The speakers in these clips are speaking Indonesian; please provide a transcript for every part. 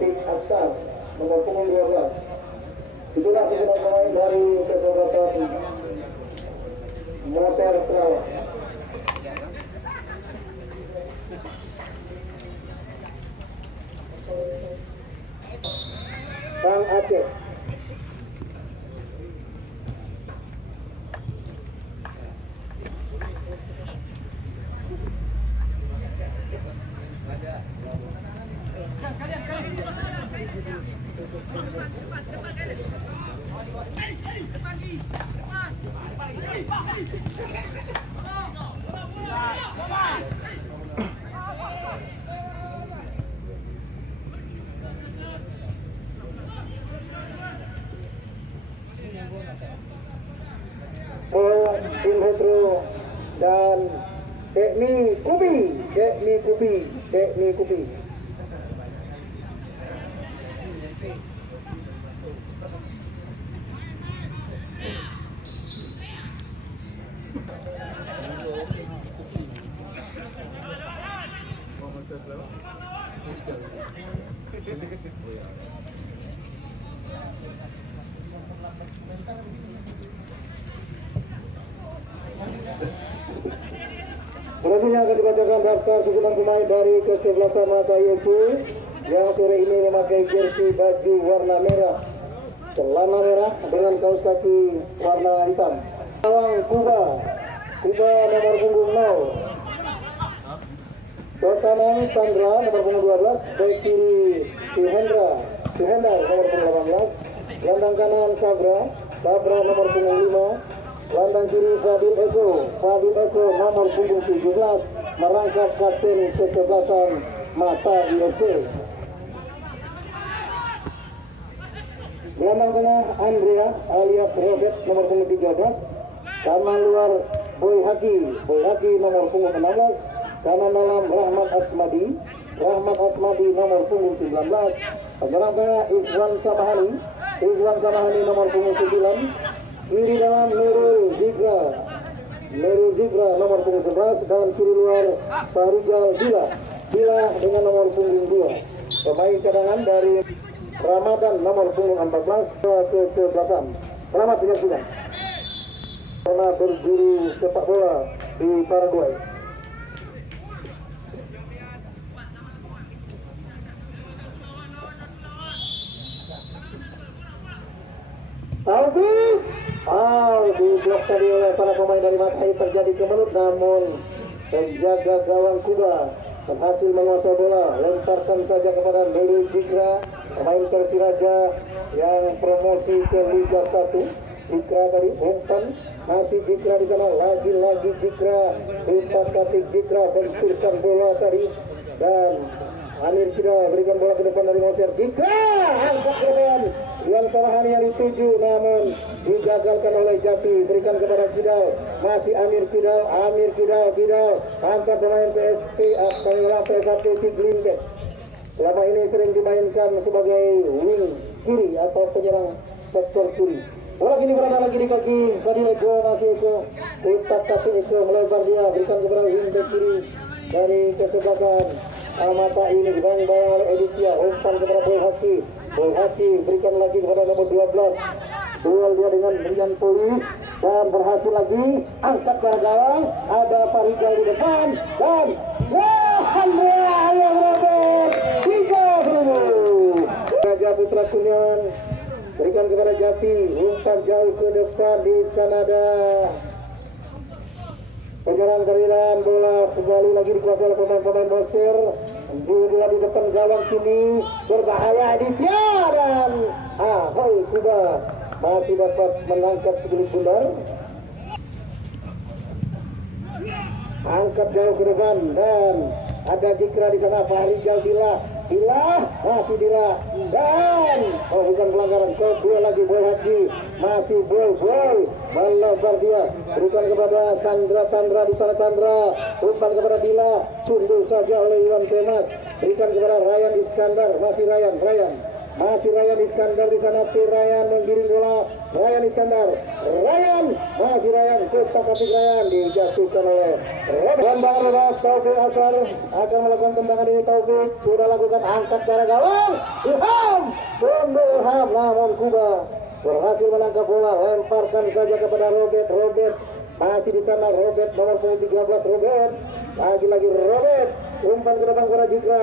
Atik Aksar nomor punggung 12. Itulah susunan pemain dari kesebelasan Moser Seulawah. Kang Aceh. Inhetro dan teknik kupi. Selanjutnya akan dibacakan daftar susunan pemain dari kesebelasan mata yaitu yang sore ini memakai jersey baju warna merah, celana merah dengan kaos kaki warna hitam. Gawang Kuba nomor punggung 0. Utama Sandra nomor punggung 12. Bek kiri Suhendra nomor punggung 18. Gelandang kanan Sabra nomor punggung 5. Gelandang kiri Fadil Eko nomor punggung 17 merangkap kapten kesebelasan Mata IFC. Gelandang tengah Andrea alias Robert nomor punggung 13. Kanan luar Boy Haki nomor punggung 16. Kanan dalam Rahmat Asmadi nomor punggung 19. Penyerang tengah Izwan Samahani nomor punggung 9. Kiri dalam Nurul Zikra nomor punggung 11 dan kiri luar Farijal Bila dengan nomor punggung 2. Pemain cadangan dari Ramadan nomor punggung 14 ke 11. Selamat menyaksikan. Pernah berguru sepak bola di Paraguay. Di blok tadi oleh para pemain dari Matai terjadi kemelut, namun penjaga gawang Kuba berhasil menguasai bola. Lemparkan saja kepada Nurul Zikra, pemain Persiraja yang promosi ke Liga 1. Zikra tadi umpan, masih Zikra di sana, lagi Zikra, utak-atik Zikra benturkan bola tadi, dan Amir Kidal berikan bola ke depan dari Moser. Zikra angkat ke depan, yang Samahani yang dituju namun digagalkan oleh Jati. Berikan kepada Kidal, masih Amir Kidal angkat pemain PSP PS1 Siglindet. Selama ini sering dimainkan sebagai wing kiri atau penyerang sektor kiri. Bola kini berada lagi di kaki Fadil Eko, masih Eko, utak-atik Eko melebar dia, berikan kepada wing back kiri dari kesebelasan Mata ini dibayang oleh Editia. Umpan kepada Boy Haki berikan lagi kepada nomor 12. Duel dia dengan Rian Polis dan berhasil lagi angkat ke gawang. Ada Farijal di depan dan yang Robert 3-1. Raja Putra Kurniawan berikan kepada Jati. Umpan jauh ke depan, di sana ada penyerang kerilan. Bola kembali lagi dikuasai oleh pemain-pemain Moser. Bola di depan gawang sini berbahaya Aditya dan Kuba masih dapat menangkap segelit bundar. Angkat jauh ke depan dan ada Zikra di sana. Farijal masih Dila dan bukan pelanggaran. Kedua lagi Boy Haki, masih Boy melebar dia, berikan kepada Sandra di sana. Sandra umpan kepada Dila, tunduk saja oleh Iwan Temas, berikan kepada Ryan Iskandar, masih Ryan masih Ryan Iskandar di sana. Ryan menggiring bola. Ryan Iskandar, Ryan, masih Ryan, kotak atik Ryan dijatuhkan oleh tendangan bebas. Taufik Asar akan melakukan tendangan ini. Taufik sudah lakukan angkat ke arah gawang. Ilham, Ilham, namun Kuba berhasil menangkap bola, lemparkan saja kepada Robert. Robert masih di sana. Robert nomor 13. Robert lagi Robert umpan ke depan kepada Jikra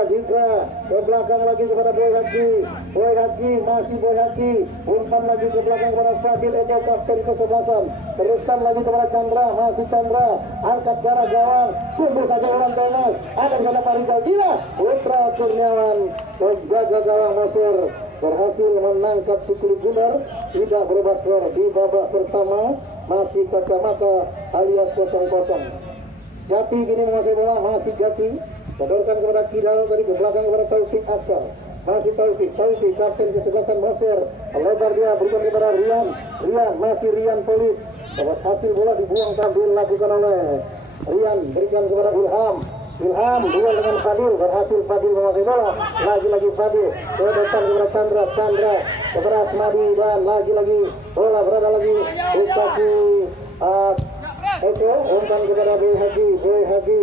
ke belakang lagi kepada Boy Haki masih Boy Haki umpan lagi ke belakang kepada Fadil Eko kapten ke-11. Teruskan lagi kepada Chandra, masih Chandra angkat ke arah gawang, sungguh saja orang tenas. Ada di sana Parijal gila. Putra Kurniawan penjaga gawang Moser berhasil menangkap si kulit Gunar, tidak berubah skor di babak pertama. Masih kacamata alias 0-0. Jati kini menguasai bola, masih Jati sodorkan kepada Kidal, tadi ke belakang kepada Taufik Aksar, masih Taufik kapten ke-11 Moser, lebar dia berikan kepada Rian, masih Rian Polis. Hasil bola dibuang sambil dilakukan oleh Rian, berikan kepada Ilham duel dengan Fadil, berhasil Fadil menguasai bola, lagi Fadil ke depan kepada Chandra kepada Asmadi, dan lagi bola berada lagi di kaki Eko, umpan kepada Boy Haki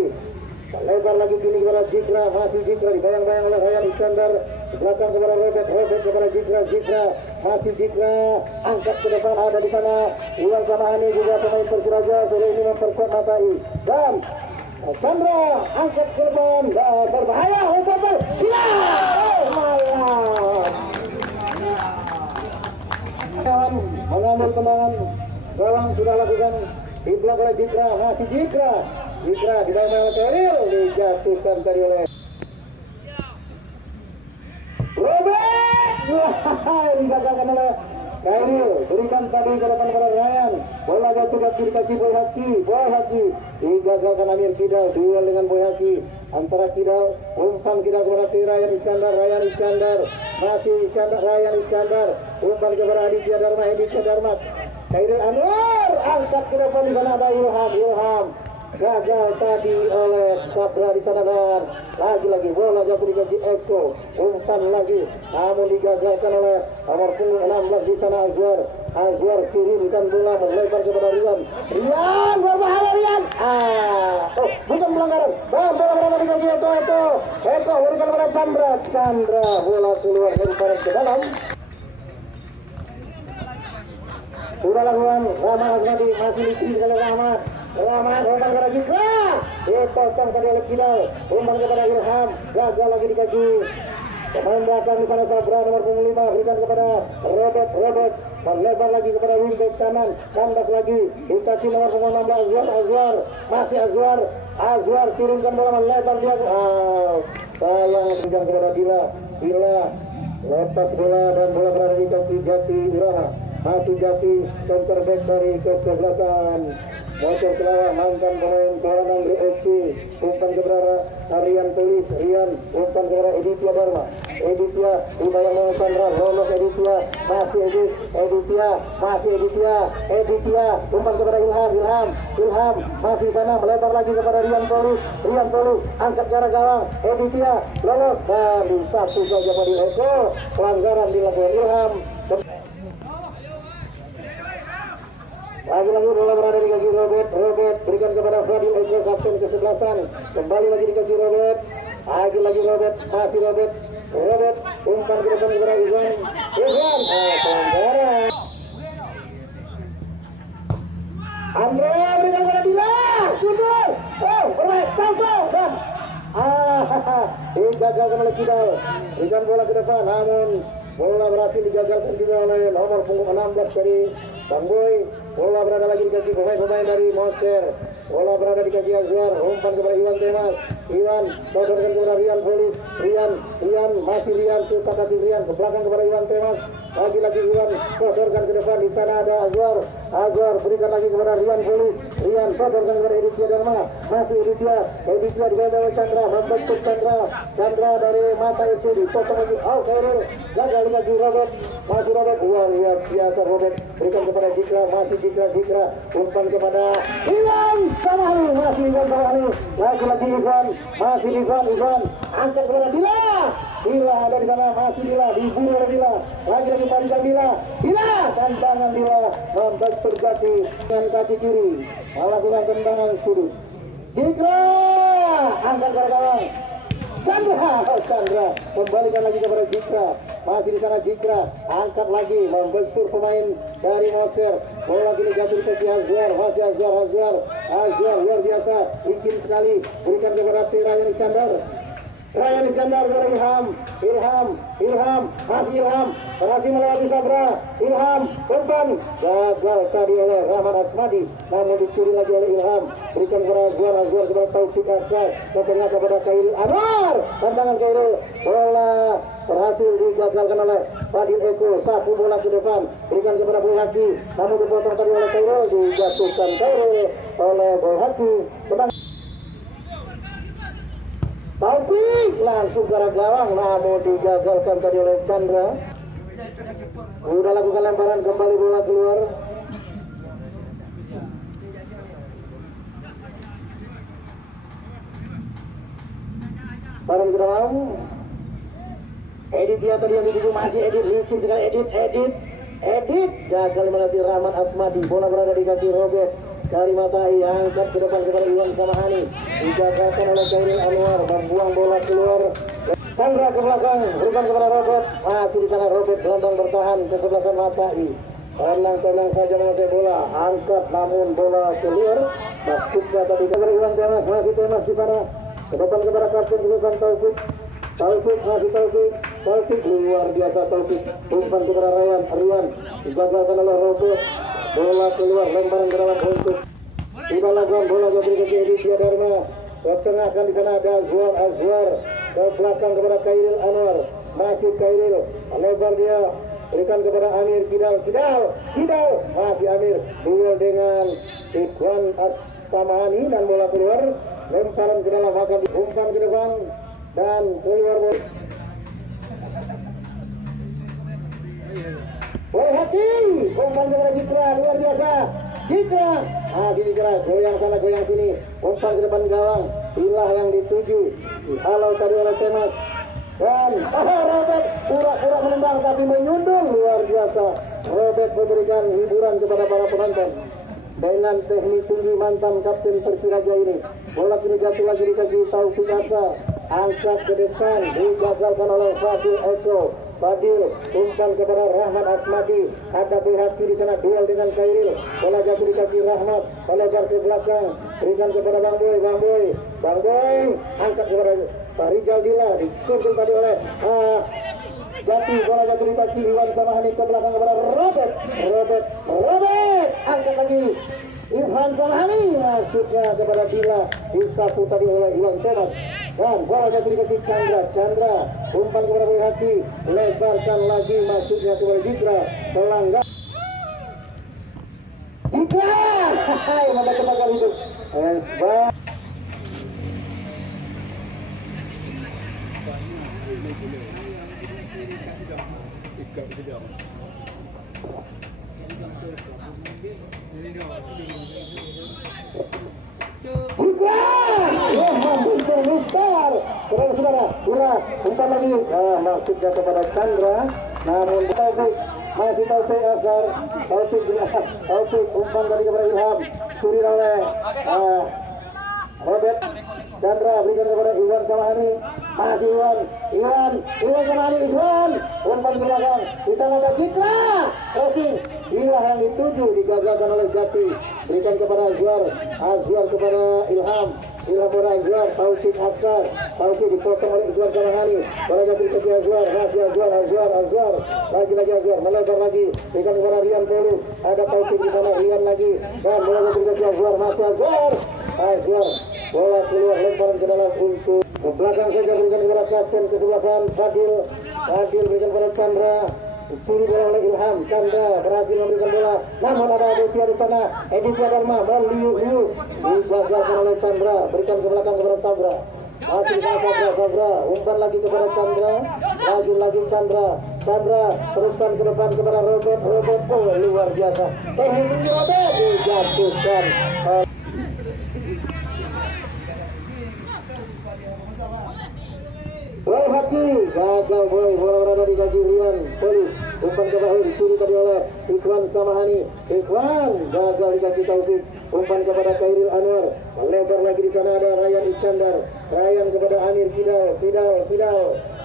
lebar lagi kini kepada Jikra, masih Jikra dibayang-bayang oleh Ryan Iskandar, di belakang kepada Robert kepada Jikra, masih Jikra angkat ke depan, ada di sana Iwan Samahani juga pemain Persiraja sore ini memperkuat Matai, dan Chandra angkat ke depan dan berbahaya umpan mengambil tendangan gawang sudah lakukan di belakang oleh Jikra, masih Jikra di dalam Teril dijatuhkan tadi oleh Robert. Digagalkan oleh Karya, berikan tadi ke depan kepada Ryan, bola jatuh ke kaki Boy Haki digagalkan Amir Kidal, duel dengan Boy Haki antara Kidal, umpan Kidal kepada Ryan Iskandar, masih Ryan Iskandar, umpan kepada Aditya Dharma, Khairul Anwar angkat ke depan, di sana ada Ilham gagal tadi oleh Sabra di sana, dan lagi bola jatuh di kaki Eko, umpan lagi namun digagalkan oleh nomor 16 di sana Azwar kirimkan bola melebar kepada Rian berbahaya Rian, bukan pelanggaran, bola berada di kaki Eko berikan kepada Chandra, bola keluar dari parit ke dalam. Sudah lakukan Rahmat Asmadi, masih dipilih oleh Rahmat umpan kepada Jikra, dipotong tadi oleh Kidal, umpan kepada Ilham, gagal lagi di kaki pemain belakang di sana. Sabra nomor 5 berikan kepada Robert melebar lagi kepada wingback kanan, kandas lagi di kaki nomor 16 Azwar, masih Azwar kirimkan bola melebar dia, sayang berikan kepada Dila lepas bola dan bola berada di kaki Jati Iraha, masih Jati center back dari ke-11 Moser Seulawah, mantan pemain Karang FC, umpan kepada Rian Polis, umpan kepada Aditya Dharma, dibayang oleh Chandra, lolos masih Aditya, umpan kepada Ilham, masih sana melebar lagi kepada Rian Polis, angkat ke arah gawang, Aditya lolos, dan disapu saja pada Eko, pelanggaran dilakukan Ilham. Lagi bola berada di kaki Robert berikan kepada Fadil Eko kapten ke-11, kembali lagi di kaki Robert, masih Robert umpan ke depan kepada Iwan, pelanggaran. Andre berikan kepada Dila, sudut, dan digagalkan oleh Kidal, berikan bola ke depan, namun bola berhasil digagalkan juga oleh nomor 16 dari Bang Boy. Bola berada lagi di kaki pemain dari Moser, bola berada di kaki Azwar, umpan kepada Iwan Temas, sodorkan kepada Rian Polis, masih Rian ke belakang kepada Iwan Temas, lagi Iwan sodorkan ke depan, di sana ada Azwar berikan lagi kepada Rian Polis, sodorkan kepada Aditya Dharma, masih Aditya dibawa oleh Chandra, membentuk Chandra dari Mata FC, dipotong lagi, Khairul gagal lagi Robert, masih Robert, luar biasa Robert, berikan kepada Jikra, masih Jikra, umpan kepada Iwan Samahani, masih Iwan Samahani, lagi Iwan, masih Iwan, angkat kepada Dila, Bila ada di sana, masih Bila, diburu oleh Bila, lagi panjang Bila, tendangan Bila, Montasik terjadi dengan kaki kiri, melakukan tendangan sudut. Jikra, angkat ke gawang. Chandra kembalikan lagi kepada Jikra, masih di sana Jikra, angkat lagi, membentur pemain dari Moser, bola kini jatuh di kaki Azwar, luar biasa, licin sekali, berikan kepada Ryan Iskandar kepada Ilham, masih Ilham, berhasil melewati Sabra, Ilham, umpan, gagal tadi oleh Rahmat Asmadi, namun dicuri lagi oleh Ilham, berikan kepada Azwar kepada Taufik Asar, ke tengah kepada Kairil Anwar, tantangan Kairil, bola berhasil digagalkan oleh Fadil Eko, sapu bola ke depan, berikan kepada Boy Haki, namun dipotong tadi oleh Kairil, dijatuhkan Kairil oleh Boy Haki, Taufik langsung ke arah gawang, namun digagalkan tadi oleh Chandra. Sudah lakukan lemparan, kembali bola keluar. Barang ke dalam. Edit dia tadi yang dituju, masih Edit, licin sekali Edit, gagal melatih Rahmat Asmadi, bola berada di kaki Robert dari Matai, angkat ke depan kepada Iwan Samahani, digagalkan oleh Kairil Anwar, membuang bola keluar. Chandra ke belakang, berikan kepada Robert, masih di sana Robert gelandang bertahan ke belakang Matai, tenang saja menguasai bola, angkat namun bola keluar. Masuknya tadi kepada Iwan Temas, masih Temas di sana, ke depan kepada kapten kebutuhan Taufik, luar biasa Taufik, umpan kepada Rian, digagalkan oleh Robert, bola keluar, lemparan ke dalam untuk dibalakan, bola jatuh ke kiri dia Dharma, ke tengah kan di sana ada Azwar, ke belakang kepada Kairil Anwar, masih Kairil, lebar dia, berikan kepada Amir Kidal, masih Amir, duel dengan Ikhwan Astamani dan bola keluar, lemparan ke dalam, akan diumpan ke depan dan keluar bola. Boy Haki, umpan kepada Jikra, luar biasa. Jikra, goyang sana, goyang sini, umpan ke depan gawang, Ilah yang dituju, dihalau tadi oleh Temas, dan Robert pura-pura menendang tapi menyundul, luar biasa. Robert memberikan hiburan kepada para penonton dengan teknik tinggi mantan kapten Persiraja ini. Bola kini jatuh lagi di kaki Taufik Asa, angkat ke depan, digagalkan oleh Fadil Eko. Umpan kepada Rahmat Asmadi, ada Boy Haki di sana, duel dengan Kairil, bola jatuh di kaki Rahmat, melebar ke belakang, berikan kepada Bang Boy, angkat kepada Pak Rijal Dila, dikumpul tadi oleh bola jatuh di kaki Iwan Samahani, ke belakang kepada Robert, angkat lagi Iwan Samahani, masuknya kepada Dila, disapu tadi oleh Iwan Temas, dan bola jatuh di kaki Chandra, umpan kepada Boy Haki, lebarkan lagi, masuknya kepada Jikra, pelanggar Jikra, mata kebakar itu saudara, umpan lagi, masuknya kepada Chandra, namun Taufik Asar, Taufik umpan tadi kepada Ilham, curi oleh Robert. Chandra berikan kepada Iwan Samahani, masih Iwan Samahani, umpan ke belakang, di sana ada Jikra, crossing, Ilah yang dituju, digagalkan oleh Jati, berikan kepada Azwar kepada Ilham kepada Azwar, Taufik Asar, Taufik dipotong oleh Iwan Samahani, bola jatuh ke Azwar, masih Azwar, lagi Azwar, melebar lagi, berikan kepada Rian Polu, ada Taufik di sana, Rian lagi, dan bola jatuh ke Azwar, masih Azwar, bola keluar, lemparan ke dalam untuk ke belakang saja, berikan kepada kapten kesebelasan Fadil berikan kepada Chandra, dicuri bola oleh Ilham. Chandra berhasil memberikan bola, namun ada Aditya di sana, Aditya Dharma meliu-liu, digagalkan oleh Chandra, berikan ke belakang kepada Sabra, masih Sabra, umpan lagi kepada Chandra, lagi Chandra, teruskan ke depan kepada Robert, luar biasa, teknik tinggi Robert, dijatuhkan. Boy hati, gagal boy, bola berada di kaki Rian, Polis, umpan ke bahu, dicuri tadi oleh Ikhwan Samahani, Ikhwan, gagal di kaki Taufik, umpan kepada Khairil Anwar, melebar lagi di sana ada Ryan Iskandar, Ryan kepada Amir Kidal,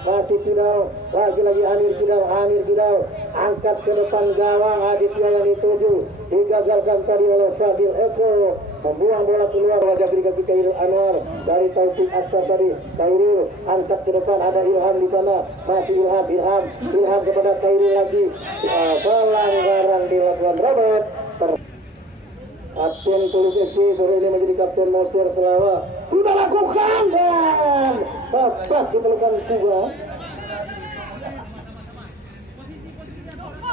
masih Kidal, lagi Amir Kidal, angkat ke depan gawang Aditya yang dituju, digagalkan tadi oleh Fadil Eko, membuang bola keluar wajah di kaki Khairil Anwar dari Taufik Aksar tadi, Khairil angkat ke depan ada Ilham di sana, masih Ilham kepada Khairil lagi, pelanggaran dilakukan Robert. Kapten Tulis FC sore ini menjadi Kapten Moser Seulawah sudah lakukan dan tepat dipelukan Kuba.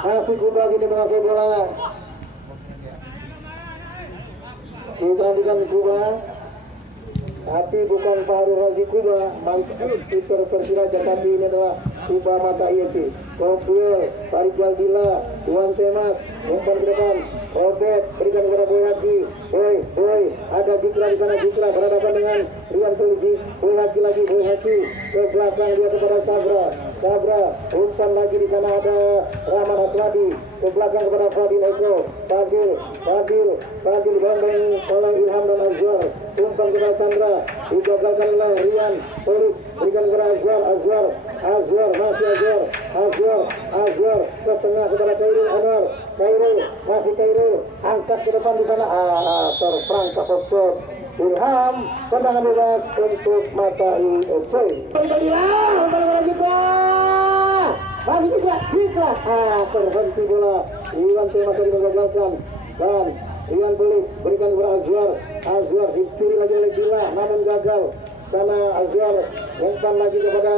Masih Kuba kini menguasai bola. Digantikan Kuba, tapi bukan Fahru Razi Kuba, Peter Persiraja, tapi ini adalah Kuba Mata IFC. Kopiel, Farid Jaldila, Tuan Temas, umpan ke depan, Robert, berikan kepada Boy Haki, Boy, ada Jikra di sana, Jikra berhadapan dengan Rian Tulji, Boy Haki, ke belakang dia kepada Sabra, umpan lagi di sana ada Rahman Aswadi, ke belakang kepada Fadil Eko, Fadil banding oleh Ilham dan Azwar, umpan kepada Chandra, digagalkan oleh Rian, Polis, berikan kepada Azwar, masih Azwar, ke tengah kepada Khairil Anwar, Khairil, angkat ke depan di sana, terperangkap offside. Ilham, tendangan bebas untuk Mata IFC. Masih Jikra, terhenti bola. Iwan Tema tadi mengagalkan dan Rian Belis berikan kepada Azwar dicuri lagi oleh Gila, namun gagal. Sana Azwar umpan lagi kepada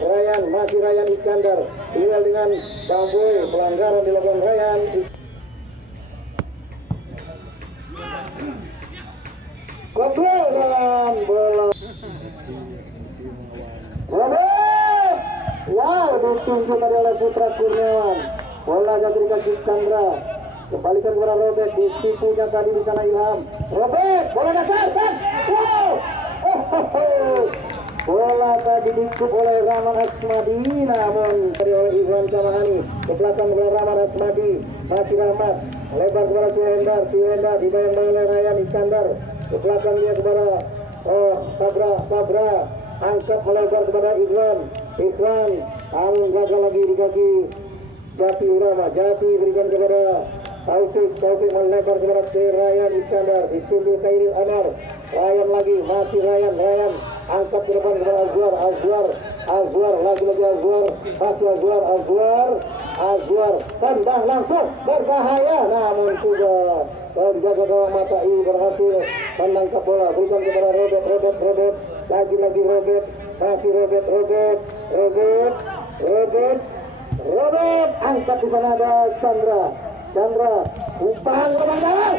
Ryan, masih Ryan Iskandar, tinggal dengan Bamboy, pelanggaran dilakukan Ryan. Kontrol dalam bola. Robert, ya ditunjuk oleh Putra Kurniawan. Bola jatuh di kaki Chandra. Kembalikan kepada Robert, ditipunya tadi di sana Ilham. Robert, bola dasar. Wow. Bola tadi dikup oleh Rahman Asmadi, namun tadi oleh Iwan Samahani. Ke belakang kepada Rahman Asmadi, masih Rahmat, lebar kepada Suhendar, dibayang-bayang oleh Ryan Iskandar. Ke belakang dia kepada Sabra, angkat melebar kepada Ikhwan, namun gagal lagi di kaki Jati Urama. Jati berikan kepada Taufik melebar kepada Ryan Iskandar, dituju Khairil Anwar. Ryan lagi, masih Ryan, angkat ke depan kepada Azwar, lagi Azwar, tendang langsung, berbahaya, namun sudah terjaga gawang Mata I berhasil menangkap bola, berikan kepada Robert, lagi Robert, masih Robert, angkat di sana ada Chandra, umpan ke belakang,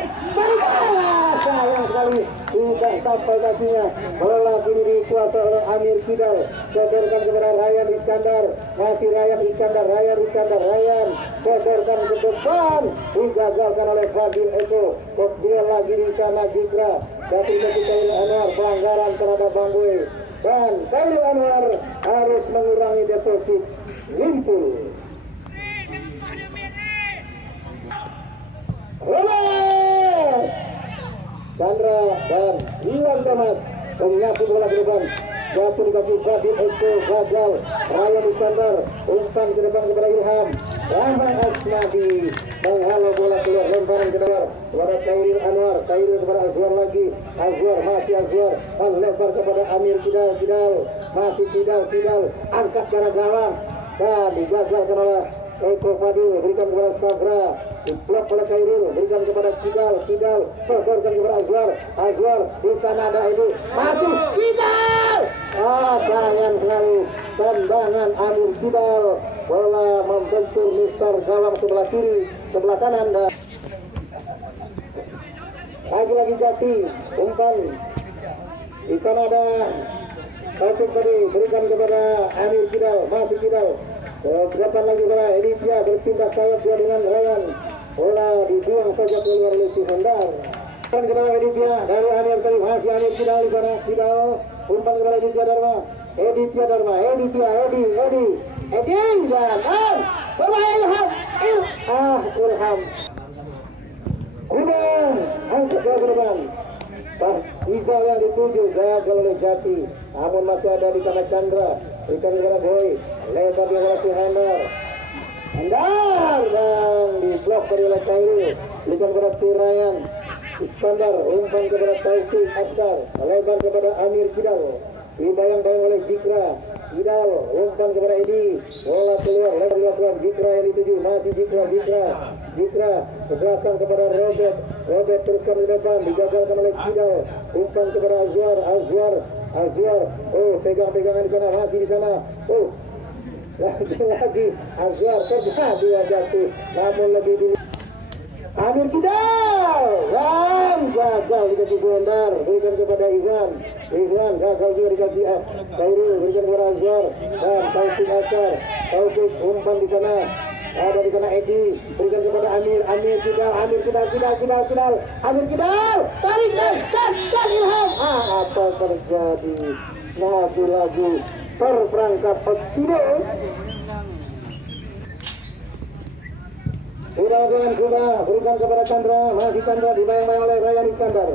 sayang sekali tidak sampai kakinya. Bola kini dikuasai oleh Amir Kidal, setorkan kepada Ryan Iskandar, masih Ryan Iskandar, setorkan ke depan, digagalkan oleh Fadil Eko. Dia lagi di sana Jikra, tapi ketika Anwar pelanggaran terhadap Bamboy, dan Khairil Anwar harus mengurangi deposit limpul. Chandra dan Iwan Thomas menyapu bola ke depan, jatuh di kaki Fadil Eko, gagal. Ryan Iskandar umpan ke depan kepada Ilham, Rahman Asmadi menghalau bola keluar, lemparan ke depan kepada Khairil Anwar, kepada Azwar lagi, masih Azwar, lempar kepada Amir Kidal, masih Kidal, angkat ke arah gawang dan digagalkan oleh Eko. Fadil berikan kepada Sabra, diblok oleh Khairil, berikan kepada Kidal, setorkan kepada Azwar, di sana ada ini, masih Kidal. Sayang sekali tendangan Amir Kidal, bola membentur Mister gawang sebelah kiri, sebelah kanan, dan lagi Jati, umpan di sana ada Taufik tadi, berikan kepada Amir Kidal, masih Kidal. Depan lagi bola Edithia, berpindah sayap dia dengan Ryan, bola dibuang saja keluar oleh Suhendar. Umpan kepada Edithia dari Amir tadi, masih Amir Kidal di sana, umpan kepada Edithia Dharma, Edi Tiadarma, Edi jangan berbahaya Ilham Kuning angkat ke depan. Rizal yang dituju gagal oleh Jati, namun masih ada di sana Chandra, ikan negara Boy, lebar dia oleh si Handar dan diblok dari oleh Kairul, ikan kepada Tirayan Iskandar, umpan kepada Taufik Askar, lebar kepada Amir Kidal, dibayang-bayang oleh Jikra Kidal, umpan kepada Edi, bola keluar, lebar Jikra yang dituju, masih Jikra ke belakang kepada Robert teruskan di depan, digagalkan oleh Kidal, umpan kepada Azwar, pegang-pegangan di sana, masih di sana, lagi Azwar terjadi jatuh, namun lebih dulu Amir Kidal dan gagal dikasih Gondar, berikan kepada Ivan gagal juga dikasih Kairul, berikan kepada Azwar dan Taufik Asar, Taufik umpan di sana, ada di sana Edi, berikan kepada Amir Kidal, tarik dan Ilham. Apa terjadi? Lagi terperangkap Oksido. Sudah dengan Kuba, berikan kepada Chandra, masih Chandra dibayang-bayang oleh Ryan Iskandar,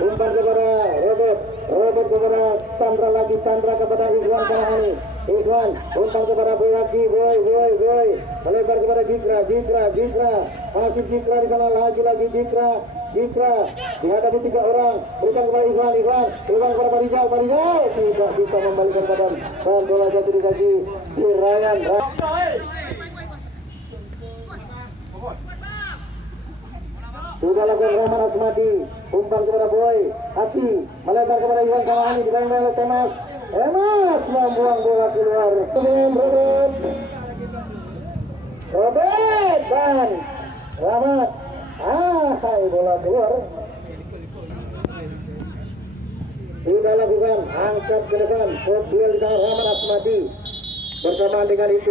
umpan kepada Robert kepada Chandra lagi, Chandra kepada Ikhwan Kalahani, Ikhwan umpan kepada Boy lagi, Boy melebar kepada Jikra, masih Jikra di sana, lagi Jikra dihadapi 3 orang, berikan kepada Ikhwan kepada Parijal, tidak bisa membalikan badan dan bola jatuh di kaki si Ryan. Sudah lakukan Rahman Asmadi, umpan kepada Boy Hati, melebar kepada Iwan Kalahani, dibayang oleh Emas membuang bola keluar. Robert dan Rahmat, bola keluar. Sudah lakukan angkat ke depan, duel di tangan Rahman Asmadi bersamaan dengan itu.